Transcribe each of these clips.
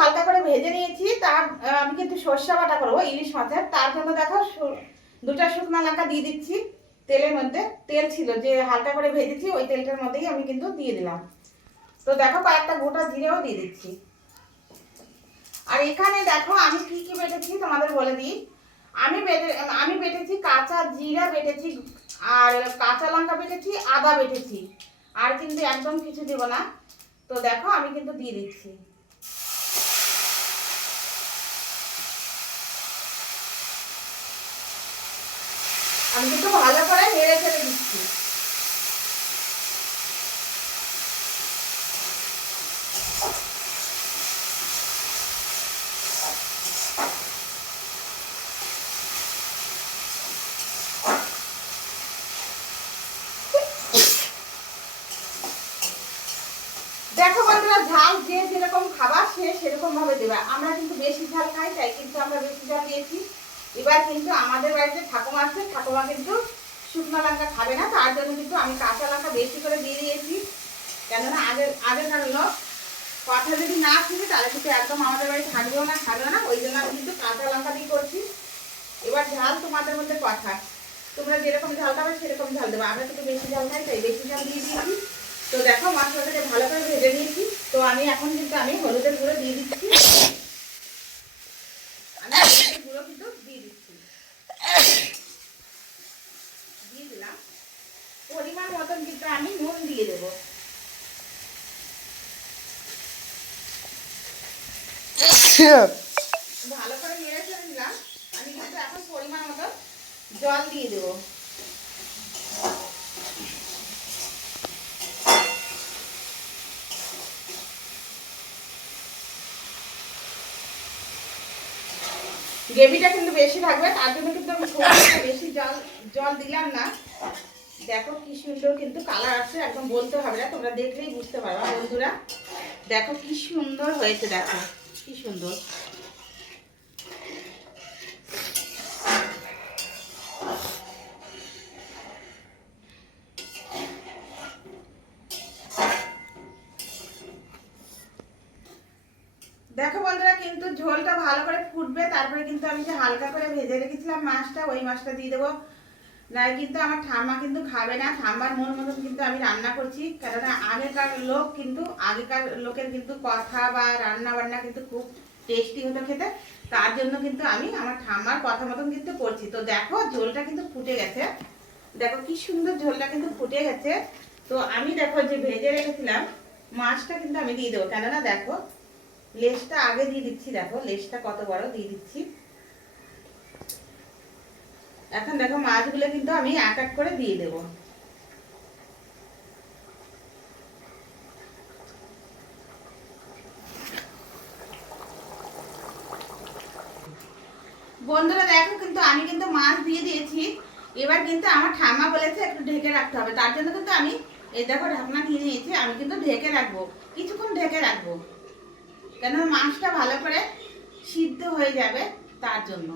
হালকা করে ভেজে নিয়েছি। তার আমি কিন্তু সর্ষে বাটা করবো ইলিশ মাছের। তার জন্য দেখো দুটা শুকনো লঙ্কা দিয়ে দিচ্ছি তেলের মধ্যে। তেল ছিল যে হালকা করে ভেজেছি, ওই তেলটার মধ্যেই আমি কিন্তু দিয়ে দিলাম। তো দেখো কয়েকটা গোটা জিরেও দিয়ে দিচ্ছি। আর এখানে দেখো আমি কি কি বেটেছি তোমাদের বলে দিই। আমি বেটেছি কাঁচা জিরা বেটেছি, আর কাঁচা লঙ্কা বেটেছি, আদা বেটেছি, আর কিন্তু একদম কিছু দেব না। তো দেখো আমি কিন্তু দিয়ে দিচ্ছি। আমি কিন্তু ভালো করে নেড়ে চেড়ে দিচ্ছি। দেখো বন্ধুরা, ঝাল যে যেরকম খাবার সে সেরকম ভাবে দেবে। আমরা কিন্তু বেশি ঝাল খাই, তাই কিন্তু আমরা বেশি ঝাল দিয়েছি। এবার কিন্তু আমাদের বাড়িতে ঠাকুমা আছে, ঠাকুমা কিন্তু শুকনো লঙ্কা খাবে না, তার জন্য কিন্তু আমি কাঁচা লঙ্কা বেশি করে দিয়ে দিয়েছি। কেননা আগেকার লোক কথা যদি না ছিল তাহলে কিন্তু একদম আমাদের বাড়ি থাকবেও না, খাবেও না। ওই জন্য আমি কিন্তু কাঁচা লঙ্কা দিয়ে করছি। এবার ঝাল তোমাদের মধ্যে কথা, তোমরা যেরকম ঝাল খাবে সেরকম ঝাল দেবে। আমরা কিন্তু বেশি ঝাল খাই, তাই বেশি ঝাল দিয়ে দিয়েছি। তো দেখো মশলাটাকে ভালো করে ভেজে নিয়েছি। তো আমি এখন কিন্তু হলুদের গুঁড়ো দিয়ে দিচ্ছি। আমি হলুদের গুঁড়ো কিন্তু দিয়ে দিচ্ছি, দিয়ে দিলাম। পরিমাণ মতন কিন্তু আমি নুন দিয়ে দেবো। ভালো করে নেড়ে চেড়ে দিলাম। আমি কিন্তু এখন পরিমাণ মতো জল দিয়ে দেবো। গ্রেভিটা কিন্তু বেশি থাকবে, তার জন্য কিন্তু আমি খুব বেশি জল দিলাম না। দেখো কি সুন্দর কিন্তু কালার আসছে, একদম বলতে হবে না, তোমরা দেখলেই বুঝতে পারবা বন্ধুরা। দেখো কি সুন্দর হয়েছে, দেখো কি সুন্দর। দেখো বন্ধুরা, কিন্তু ঝোলটা ভালো করে ফুটবে, তারপরে কিন্তু আমি যে হালকা করে ভেজে রেখেছিলাম মাছটা, ওই মাছটা দিয়ে দেবো। নাই কিন্তু আমার ঠাম্মা কিন্তু খাবে না, ঠাম্মার মন মতন কিন্তু আমি রান্না করছি। কেননা আগেকার লোকের কিন্তু কথা বা রান্না বান্না কিন্তু খুব টেস্টি হতো খেতে। তার জন্য কিন্তু আমি আমার ঠাম্মার কথা মতন কিন্তু করছি। তো দেখো ঝোলটা কিন্তু ফুটে গেছে, দেখো কি সুন্দর ঝোলটা কিন্তু ফুটে গেছে। তো আমি দেখো যে ভেজে রেখেছিলাম মাছটা কিন্তু আমি দিয়ে দেবো। কেননা দেখো লেজটা আগে দিয়ে দিচ্ছি, দেখো লেজটা কত বড় দিয়ে দিচ্ছি। এখন দেখো মাছগুলো কিন্তু আমি এক এক করে দিয়ে দেব। বন্ধুরা দেখো কিন্তু আমি কিন্তু মাছ দিয়ে দিয়েছি। এবার কিন্তু আমার ঠাম্মা বলেছে একটু ঢেকে রাখতে হবে, তার জন্য কিন্তু আমি এই দেখো ঢাকনা নিয়ে নিয়েছি। আমি কিন্তু ঢেকে রাখবো, কিছুক্ষণ ঢেকে রাখবো, কেন মাছটা ভালো করে সিদ্ধ হয়ে যাবে তার জন্য।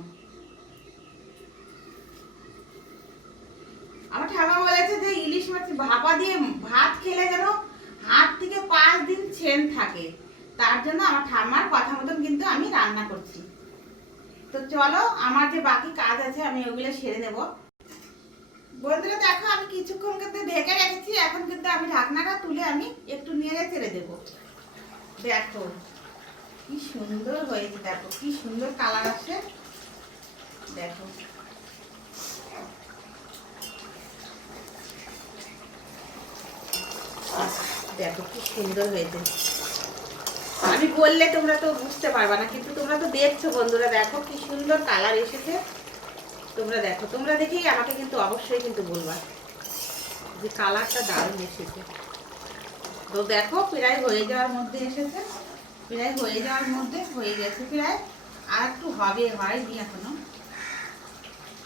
আমার ঠাম্মা বলেছে যে ইলিশ মাছ ভাপা দিয়ে ভাত খেলে যেন হাত থেকে 5 দিন ছেন থাকে, তার জন্য আমার ঠাম্মার কথা মতন কিন্তু আমি রান্না করছি। তো চলো আমার যে বাকি কাজ আছে আমি ওগুলো সেরে নেব। বন্ধুরা দেখো আমি কিছুক্ষণ কিন্তু ঢেকে রেখেছি, এখন কিন্তু আমি ঢাকনাটা তুলে আমি একটু নেড়ে চেড়ে দেবো। দেখো কি সুন্দর হয়েছে, দেখো কি সুন্দর কালার আসছে, দেখো দেখো কি সুন্দর হয়েছে। আমি বললে তোমরা তো বুঝতে পারবা না, কিন্তু তোমরা তো দেখছো বন্ধুরা, দেখো কি সুন্দর কালার এসেছে। তোমরা দেখো, তোমরা দেখেই আমাকে কিন্তু অবশ্যই কিন্তু বলবা যে কালারটা দারুণ এসেছে। তো দেখো প্রায় হয়ে যাওয়ার মধ্যে এসেছে, প্রায় হয়ে যাওয়ার মধ্যে হয়ে গেছে, প্রায় আর একটু হবে, হয়নি এখনো।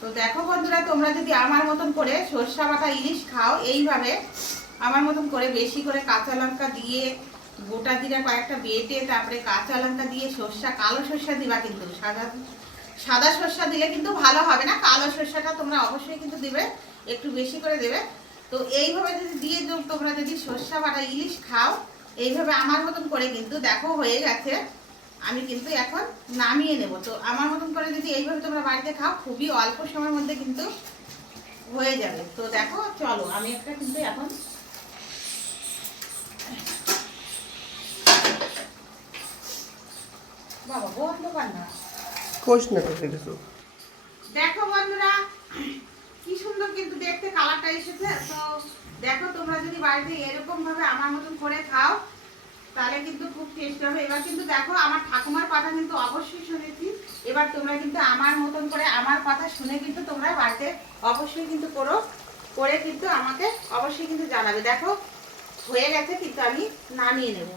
তো দেখো বন্ধুরা, তোমরা যদি আমার মতন করে সরষা বাটা ইলিশ খাও এইভাবে, আমার মতন করে বেশি করে কাঁচা লঙ্কা দিয়ে, গোটা জিরা কয়েকটা বেটে, তারপরে কাঁচা লঙ্কা দিয়ে কালো সরষা দিবা। কিন্তু সাদা সরষা দিলে কিন্তু ভালো হবে না, কালো সরষাটা তোমরা অবশ্যই কিন্তু দিবে, একটু বেশি করে দেবে। তো এইভাবে যদি দিয়ে তোমরা যদি সরষা বাটা ইলিশ খাও এইভাবে আমার মতন করে, কিন্তু দেখো হয়ে গেছে। আমি কিন্তু এখন নামিয়ে নেব। তো আমার মতন করে যদি এইভাবে তোমরা বাড়িতে খাও, খুবই অল্প সময়ের মধ্যে কিন্তু হয়ে যাবে। তো দেখো চলো আমি একটা কিন্তু এখন বাবা বন্ধ কর না। কোষ না তোকে কিছু। দেখো বন্ধুরা কি সুন্দর কিন্তু দেখতে কালারটা এসেছে। তো দেখো তোমরা যদি বাড়িতে এরকম ভাবে আমার মতন করে খাও তাহলে কিন্তু খুব টেস্টি হবে। এবার কিন্তু দেখো আমার ঠাকুমার কথা কিন্তু অবশ্যই শুনেছি। এবার তোমরা কিন্তু আমার মতন করে আমার কথা শুনে কিন্তু তোমরা বাড়িতে অবশ্যই কিন্তু করো, করে কিন্তু আমাকে অবশ্যই কিন্তু জানাবে। দেখো হয়ে গেছে কিন্তু আমি নামিয়ে নেব।